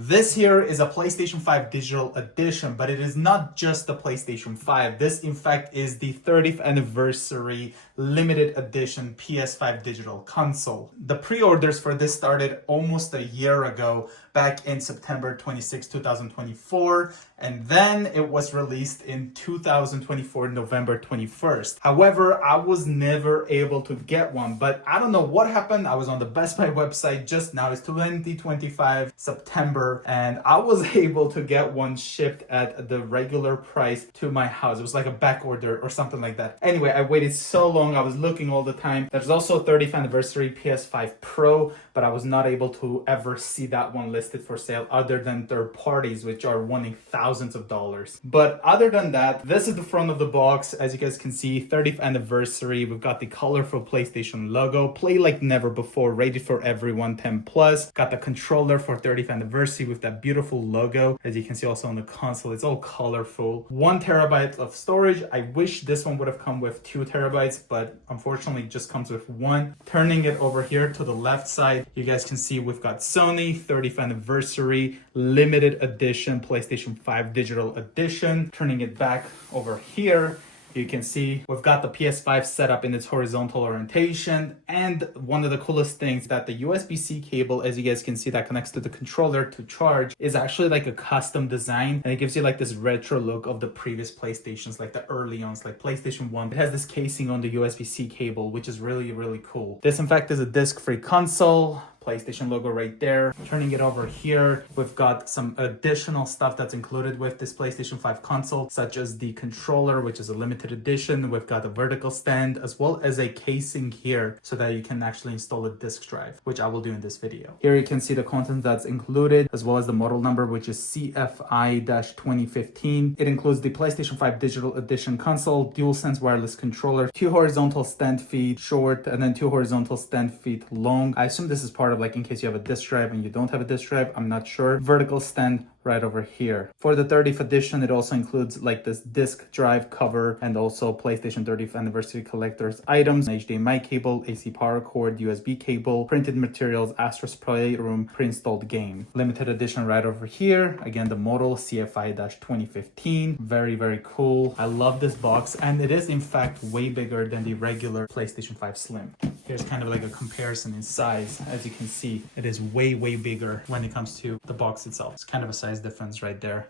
This here is a PlayStation 5 digital edition, but it is not just the PlayStation 5. This, in fact, is the 30th anniversary limited edition PS5 digital console. The pre-orders for this started almost a year ago, back in September 26, 2024, and then it was released in 2024, November 21st. However, I was never able to get one, but I don't know what happened. I was on the Best Buy website just now. It's 2025 September, and I was able to get one shipped at the regular price to my house. It was like a back order or something like that. Anyway, I waited so long. I was looking all the time. There's also a 30th anniversary PS5 Pro, but I was not able to ever see that one listed for sale other than third parties, which are wanting thousands of dollars. But other than that, this is the front of the box. As you guys can see, 30th anniversary. We've got the colorful PlayStation logo, play like never before, rated for everyone, 10 plus. Got the controller for 30th anniversary with that beautiful logo. As you can see also on the console, it's all colorful. 1 terabyte of storage. I wish this one would have come with 2 terabytes, but unfortunately it just comes with 1. Turning it over here to the left side, you guys can see we've got Sony 30th anniversary limited edition PlayStation 5 digital edition. Turning it back over here, you can see we've got the PS5 set up in its horizontal orientation, and one of the coolest things that the USB-C cable, as you guys can see, that connects to the controller to charge, is actually like a custom design, and it gives you like this retro look of the previous PlayStations, like the early ones, like PlayStation 1. It has this casing on the USB-C cable, which is really, really cool. This, in fact, is a disc-free console. PlayStation logo right there. Turning it over here, we've got some additional stuff that's included with this PlayStation 5 console, such as the controller, which is a limited edition. We've got a vertical stand, as well as a casing here, so that you can actually install a disk drive, which I will do in this video. Here you can see the content that's included, as well as the model number, which is CFI-2015. It includes the PlayStation 5 digital edition console, DualSense wireless controller, 2 horizontal stand feet short, and then 2 horizontal stand feet long. I assume this is part of, like, in case you have a disk drive and you don't have a disk drive, I'm not sure. Vertical stand right over here. For the 30th edition, it also includes like this disk drive cover and also PlayStation 30th anniversary collector's items, an HDMI cable, AC power cord, USB cable, printed materials, Astro's Playroom, pre-installed game. Limited edition right over here. Again, the model CFI-2015. Very, very cool. I love this box, and it is in fact way bigger than the regular PlayStation 5 Slim. Here's kind of like a comparison in size. As you can see, it is way, way bigger when it comes to the box itself. It's kind of a size difference right there.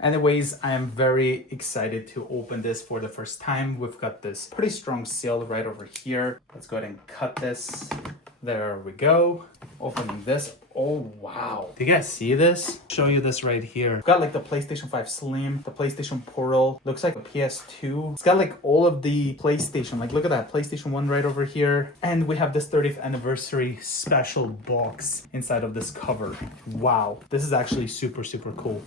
Anyways, I am very excited to open this for the first time. We've got this pretty strong seal right over here. Let's go ahead and cut this. There we go. Opening this. Oh, wow. Do you guys see this? Show you this right here. We've got like the PlayStation 5 Slim, the PlayStation Portal. Looks like a PS2. It's got like all of the PlayStation. Like, look at that. PlayStation 1 right over here. And we have this 30th anniversary special box inside of this cover. Wow. This is actually super, super cool.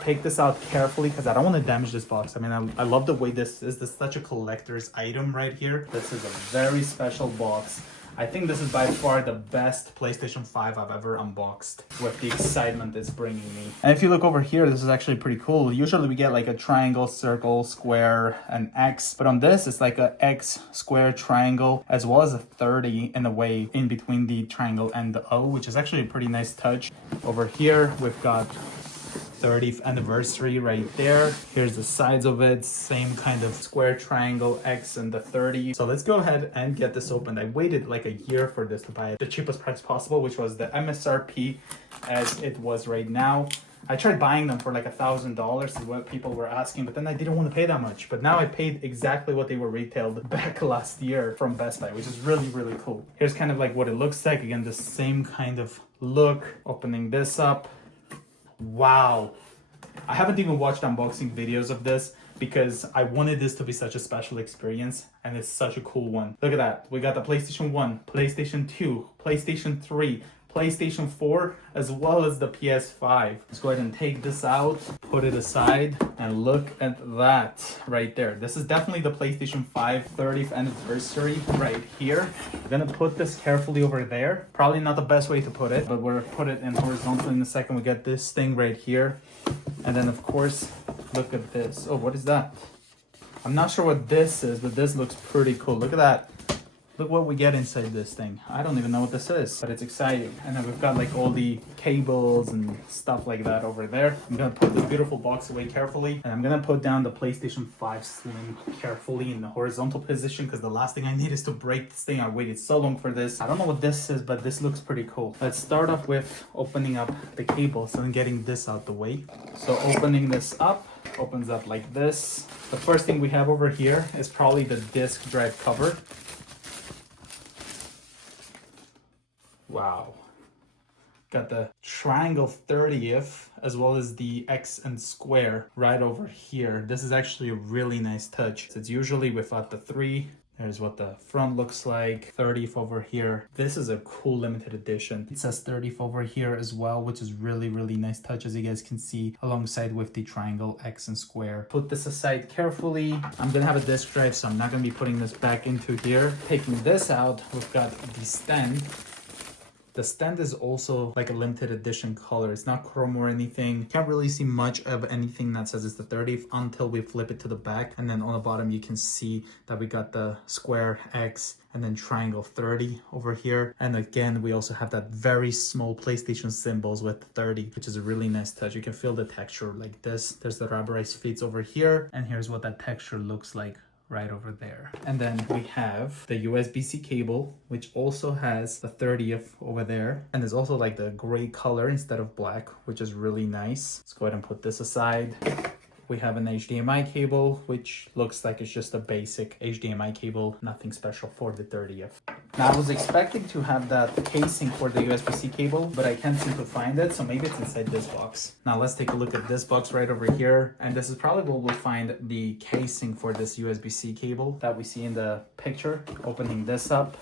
Take this out carefully because I don't want to damage this box. I mean, I love the way this is. This is such a collector's item right here. This is a very special box. I think this is by far the best PlayStation 5 I've ever unboxed, with the excitement it's bringing me. And if you look over here, this is actually pretty cool. Usually we get like a triangle, circle, square, and X. But on this, it's like a X, square, triangle, as well as a 30 in a way in between the triangle and the O, which is actually a pretty nice touch. Over here, we've got 30th anniversary right there. Here's the sides of it, same kind of square, triangle, X, and the 30. So let's go ahead and get this opened. I waited like a year for this to buy it the cheapest price possible, which was the MSRP as it was right now. I tried buying them for like $1,000 is what people were asking, but then I didn't want to pay that much. But now I paid exactly what they were retailed back last year from Best Buy, which is really, really cool. Here's kind of like what it looks like. Again, the same kind of look. Opening this up. Wow. I haven't even watched unboxing videos of this because I wanted this to be such a special experience, and it's such a cool one. Look at that. We got the PlayStation 1, PlayStation 2, PlayStation 3, PlayStation 4, as well as the PS5. Let's go ahead and take this out, put it aside, and look at that right there. This is definitely the PlayStation 5 30th anniversary right here. I'm gonna put this carefully over there. Probably not the best way to put it, but we'll put it in horizontal in a second. We get this thing right here. And then of course, look at this. Oh, what is that? I'm not sure what this is, but this looks pretty cool. Look at that. Look what we get inside this thing. I don't even know what this is, but it's exciting. And then we've got like all the cables and stuff like that over there. I'm gonna put this beautiful box away carefully, and I'm gonna put down the PlayStation 5 Slim carefully in the horizontal position, because the last thing I need is to break this thing. I waited so long for this. I don't know what this is, but this looks pretty cool. Let's start off with opening up the cables and getting this out the way. So opening this up, opens up like this. The first thing we have over here is probably the disk drive cover. Wow. Got the triangle 30th as well as the X and square right over here. This is actually a really nice touch. So it's usually without the 3. There's what the front looks like, 30th over here. This is a cool limited edition. It says 30th over here as well, which is really, really nice touch, as you guys can see, alongside with the triangle, X and square. Put this aside carefully. I'm gonna have a disk drive, so I'm not gonna be putting this back into here. Taking this out, we've got the stand. The stand is also like a limited edition color. It's not chrome or anything. Can't really see much of anything that says it's the 30th until we flip it to the back. And then on the bottom, you can see that we got the square X and then triangle 30 over here. And again, we also have that very small PlayStation symbols with 30, which is a really nice touch. You can feel the texture like this. There's the rubberized feet over here. And here's what that texture looks like right over there. And then we have the USB-C cable, which also has the 30th over there. And there's also like the gray color instead of black, which is really nice. Let's go ahead and put this aside. We have an HDMI cable, which looks like it's just a basic HDMI cable, nothing special for the 30th. Now I was expecting to have that casing for the USB-C cable, but I can't seem to find it, so maybe it's inside this box. Now let's take a look at this box right over here, and this is probably where we'll find the casing for this USB-C cable that we see in the picture. Opening this up,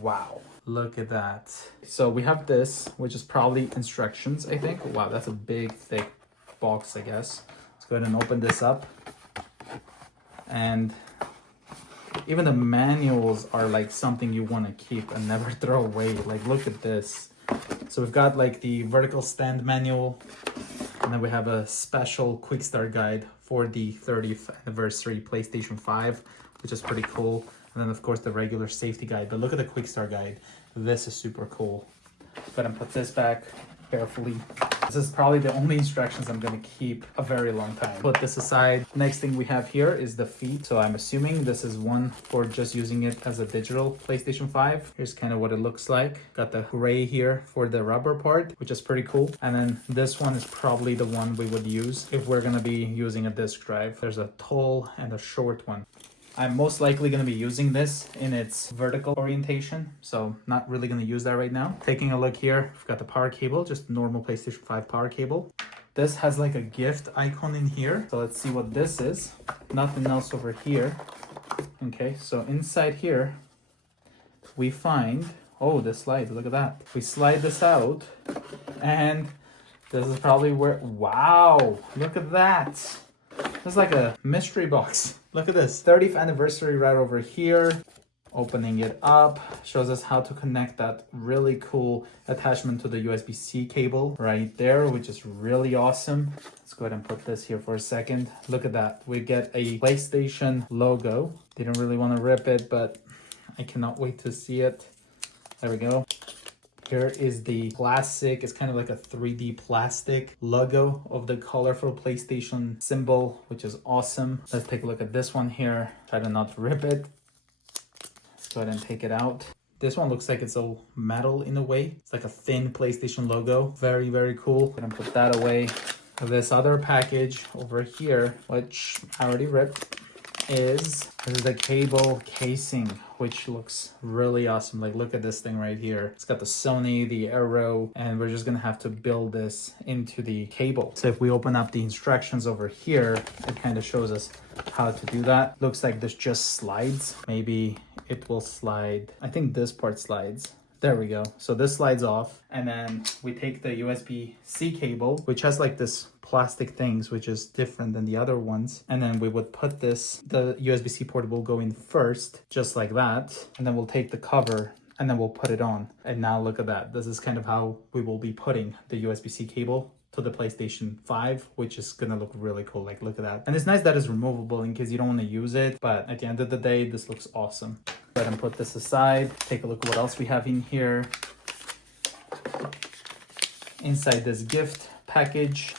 wow. Look at that. So we have this, which is probably instructions, I think. Wow, that's a big, thick box, I guess. Let's go ahead and open this up. And even the manuals are like something you want to keep and never throw away. Like, look at this. So we've got like the vertical stand manual, and then we have a special quick start guide for the 30th anniversary PlayStation 5, which is pretty cool. And then of course the regular safety guide. But look at the quick start guide. This is super cool. Go ahead and put this back carefully. This is probably the only instructions I'm going to keep a very long time. Put this aside. Next thing we have here is the feet. So I'm assuming this is one for just using it as a digital PlayStation 5. Here's kind of what it looks like. Got the gray here for the rubber part, which is pretty cool. And then this one is probably the one we would use if we're going to be using a disk drive. There's a tall and a short one. I'm most likely going to be using this in its vertical orientation, so not really going to use that right now. Taking a look here, we've got the power cable, just normal PlayStation 5 power cable. This has like a gift icon in here, so let's see what this is. Nothing else over here. Okay, so inside here, we find, oh, the slide, look at that. We slide this out, and this is probably where, wow, look at that. This is like a mystery box. Look at this, 30th anniversary right over here. Opening it up shows us how to connect that really cool attachment to the USB-C cable right there, which is really awesome. Let's go ahead and put this here for a second. Look at that. We get a PlayStation logo. Didn't really want to rip it, but I cannot wait to see it. There we go. Here is the classic, it's kind of like a 3D plastic logo of the colorful PlayStation symbol, which is awesome. Let's take a look at this one here. Try to not rip it. Let's go ahead and take it out. This one looks like it's all metal in a way. It's like a thin PlayStation logo. Very, very cool. I'm gonna put that away. This other package over here, which I already ripped, is the cable casing, which looks really awesome. Like, look at this thing right here. It's got the Sony, the arrow, and we're just gonna have to build this into the cable. So if we open up the instructions over here, it kind of shows us how to do that. Looks like this just slides. Maybe it will slide. I think this part slides. There we go. So this slides off, and then we take the USB-C cable, which has like this plastic things, which is different than the other ones. And then we would put this, the USB-C port will go in first, just like that. And then we'll take the cover and then we'll put it on. And now look at that. This is kind of how we will be putting the USB-C cable to the PlayStation 5, which is gonna look really cool. Like, look at that. And it's nice that it's removable in case you don't want to use it, but at the end of the day, this looks awesome. Go ahead and put this aside. Take a look at what else we have in here. Inside this gift package.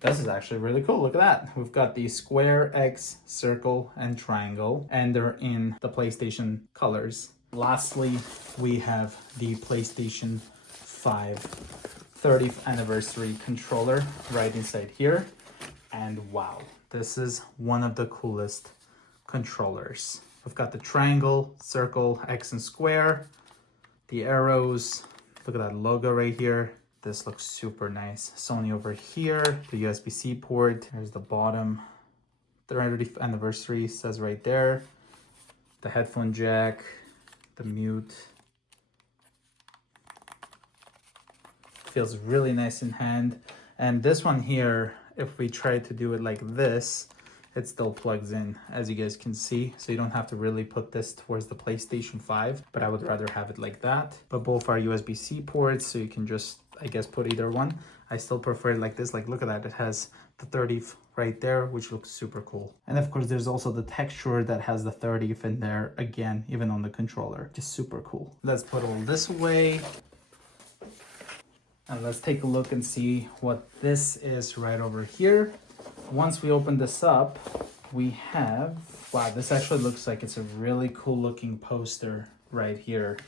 This is actually really cool. Look at that. We've got the square, X, circle, and triangle, and they're in the PlayStation colors. Lastly, we have the PlayStation 5 30th anniversary controller right inside here. And wow, this is one of the coolest controllers. We've got the triangle, circle, X, and square, the arrows. Look at that logo right here. This looks super nice. Sony over here, the USB-C port. There's the bottom. 30th anniversary says right there. The headphone jack, the mute. Feels really nice in hand. And this one here, if we try to do it like this, it still plugs in, as you guys can see. So you don't have to really put this towards the PlayStation 5, but I would rather have it like that. But both are USB-C ports, so you can just, I guess, put either one. I still prefer it like this. Like, look at that. It has the 30th right there, which looks super cool. And of course, there's also the texture that has the 30th in there, again, even on the controller. Just super cool. Let's put all this away. And let's take a look and see what this is right over here. Once we open this up, we have, wow, this actually looks like it's a really cool looking poster right here.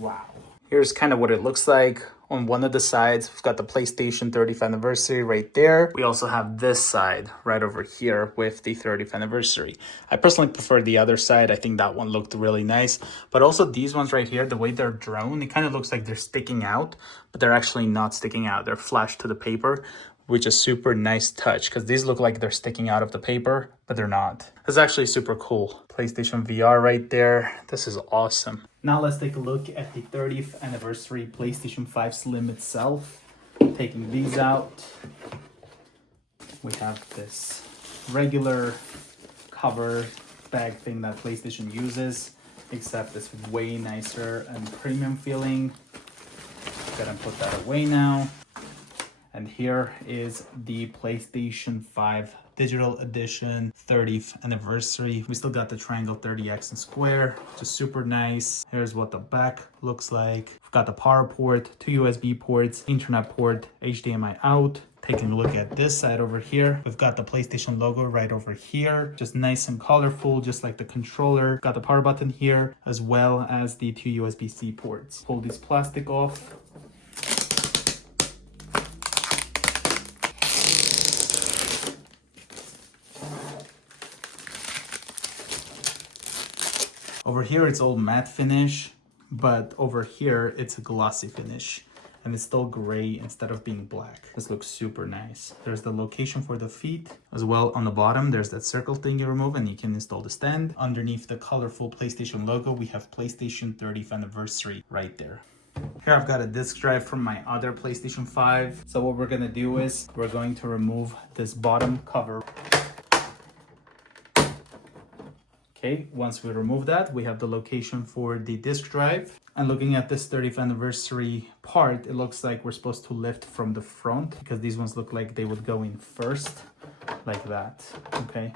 Wow. Here's kind of what it looks like. On one of the sides, we've got the PlayStation 30th anniversary right there. We also have this side right over here with the 30th anniversary. I personally prefer the other side. I think that one looked really nice. But also these ones right here, the way they're drawn, it kind of looks like they're sticking out, but they're actually not sticking out. They're flashed to the paper, which is super nice touch because these look like they're sticking out of the paper, but they're not. It's actually super cool. PlayStation VR right there. This is awesome. Now let's take a look at the 30th anniversary PlayStation 5 Slim itself. Taking these out, we have this regular cover bag thing that PlayStation uses, except it's way nicer and premium feeling. Go ahead and put that away now. And here is the PlayStation 5 Digital Edition 30th anniversary. We still got the triangle 30X and square, which is super nice. Here's what the back looks like. We've got the power port, 2 USB ports, internet port, HDMI out. Taking a look at this side over here, we've got the PlayStation logo right over here. Just nice and colorful, just like the controller. Got the power button here, as well as the 2 USB-C ports. Pull this plastic off. Over here, it's all matte finish, but over here, it's a glossy finish. And it's still gray instead of being black. This looks super nice. There's the location for the feet. As well, on the bottom, there's that circle thing you remove and you can install the stand. Underneath the colorful PlayStation logo, we have PlayStation 30th anniversary right there. Here I've got a disk drive from my other PlayStation 5. So what we're gonna do is, we're going to remove this bottom cover. Okay, once we remove that, we have the location for the disk drive. And looking at this 30th anniversary part, it looks like we're supposed to lift from the front because these ones look like they would go in first, like that, okay?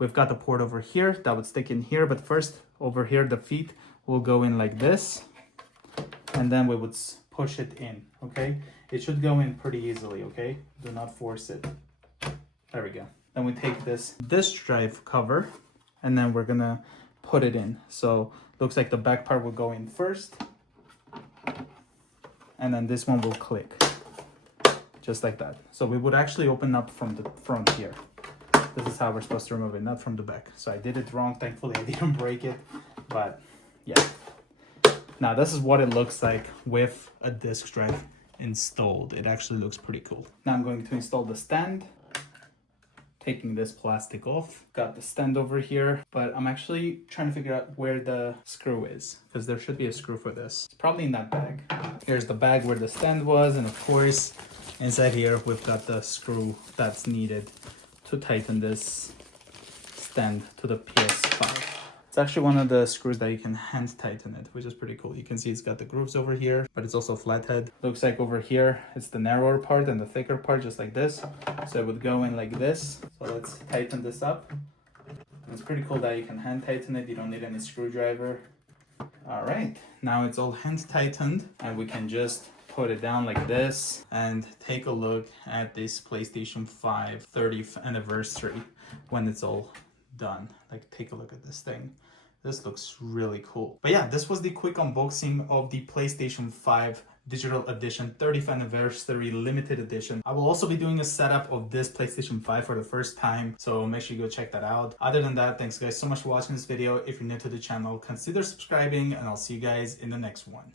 We've got the port over here that would stick in here, but first over here, the feet will go in like this, and then we would push it in, okay? It should go in pretty easily, okay? Do not force it. There we go. Then we take this disk drive cover, and then we're gonna put it in. So looks like the back part will go in first, and then this one will click, just like that. So we would actually open up from the front here. This is how we're supposed to remove it, not from the back. So I did it wrong. Thankfully, I didn't break it, but yeah. Now this is what it looks like with a disk drive installed. It actually looks pretty cool. Now I'm going to install the stand. Taking this plastic off. Got the stand over here, but I'm actually trying to figure out where the screw is, because there should be a screw for this. It's probably in that bag. Here's the bag where the stand was, and of course, inside here, we've got the screw that's needed to tighten this stand to the PS5. It's actually one of the screws that you can hand tighten it, which is pretty cool. You can see it's got the grooves over here, but it's also flathead. Looks like over here, it's the narrower part and the thicker part, just like this. So it would go in like this. So let's tighten this up. And it's pretty cool that you can hand tighten it. You don't need any screwdriver. All right, now it's all hand tightened and we can just put it down like this and take a look at this PlayStation 5 30th anniversary when it's all done. Like, take a look at this thing. This looks really cool. But yeah, this was the quick unboxing of the PlayStation 5 Digital Edition 30th Anniversary Limited Edition. I will also be doing a setup of this PlayStation 5 for the first time, so make sure you go check that out. Other than that, thanks guys so much for watching this video. If you're new to the channel, consider subscribing, and I'll see you guys in the next one.